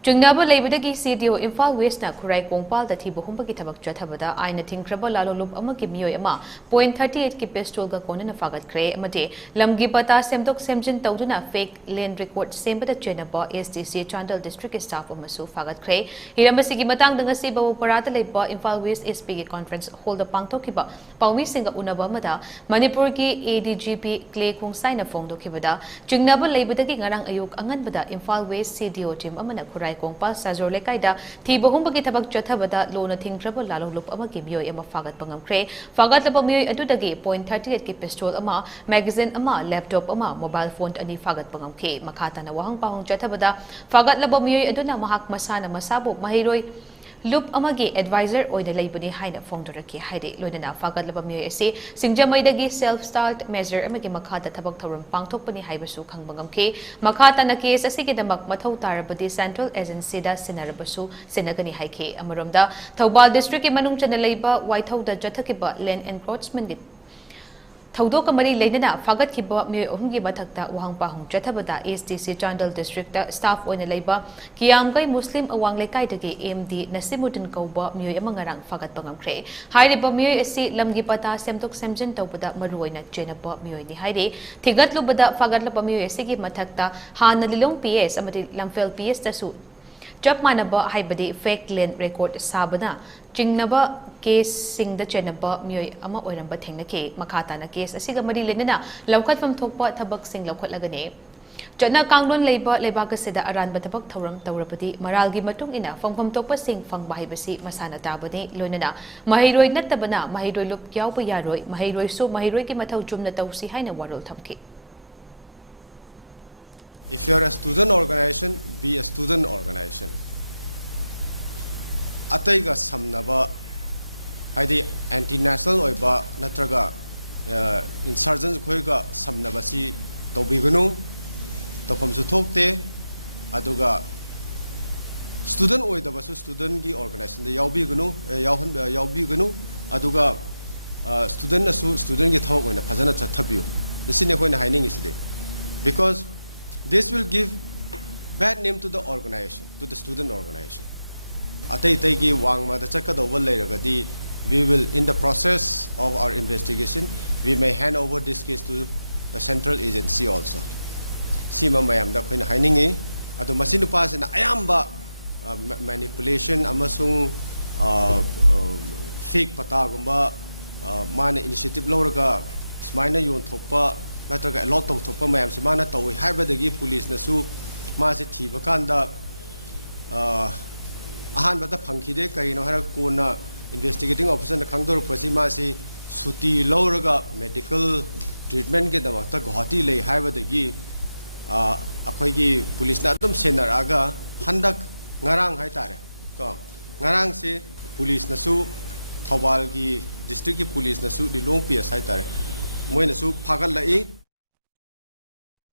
Chingnaba leibadagi CDO Imphal West na khurai kongpal da thiba humbagi thabak chathabada aeinna thingkhraba lalhoulup amagi meeoi ama .38 ki pistol ga konana fagatkhre amade lamgi patta semdok semjin touduna fake land record sembada chenba SDC chandel district staff amasu fagatkhre hiramasi gi matang danga si babu parata leiba Imphal West SP gi conference hall da pangthokiba paumi singa unaba amada Manipur gi ADGP clay khongsai na phongdokibada Chingnaba leibadagi ngarang ayuk anganbada Imphal West CDO team amana khurai kongpal sajor lekaida thiba humbagi thabak chathabada lona thingkhraba lalhoulup amagi meeoi ama fagat pangamkhre fagatlaba meeoi adudagi .38 ki pistol ama magazine ama laptop ama mobile phone ani fagat pangamkhe makhata na wahang pahong chathabada fagatlaba meeoi aduna mahak masana masabu Maheiroi loop amagi advisor oina leibani haina phongdoraki haide loinana fagatlaba meeoi ase singjamaidagi self start measure amagi makhata thabak thorum pangthokpani haibasu khangbangamkhe makhata na case asigi damak mathou tarabadi central agency da sinarabasu sinagani haikhe amaromda Thoubal district ki manung chana leiba waithau da jathakiba land encroachment gi Thoudok kamari leinana fagat kiba meeoi ohumgi mathakta wahang pahung chathabada SDC chandel district da staff oina leiba kiyamgai muslim awang lekai dagi MD Nasimuddin kauba meeoi ama ngarang fagat pangamkhre hairiba meeoi asi lamgi patta semdok semjin tawbada maruoina chenba meeoi ni haire thigatlubada fagatlaba meeoi asi gi mathakta hana lilong PS amati lamfel PS tasu Jab manaba haibadi fake land record sabana Chingnaba case singda chenba meeoi ama oiramba thengnake makhata na case asiga mari lenana laukhatfam thokpa thabak sing laukhatlagane Jana kanglon leiba leibaka seda aranba thabak thoram tawrapadi maralgi matung ina fangfam tokpa sing fangba haibasi masana tabani loinana Maheiroi nattabana Maheiroi lup yaoba yaroi Maheiroi so Maheiroi ki mathou chumna tousi haina warol thamki If you are a student organization, be a student organization. Ataiga samnaba, haidi anti-national oiba natraga insurgents koiga samnaba si tobigunu, topamsu thokte, aduga student oida basu student gi organization de yaubigunu, yaubigunu, aduga student nasu student gi thawak oina phajana chathabiu. Nisine koina haining iside, because this will give bad name to the organization, to the student organization. Atai wang ma da chakka doba leiragadi, we will, in the process of our investigation, we may hand over this case to the central agency also. Sima mayam da koina hainingi, ado masinu pasina ayamba manipulation amasung fake pata gumba mana initiative lawraga smaina yon thokpa natraga lot of thokpa mayam se mana tawi haibadagi police nasu ma se thiba kanda ahan bata phangkhide kaino hara kona investigating officer na khangdor pasi ma se suti lawraga medical treatment ke damakta guwahati lei haibadagi akhoi gi police na adum senaraga handak ngarang haitare ko ngarang se police nasu Thoubal gi district ki police nasu dilong PS haitare moi nasu phagal lai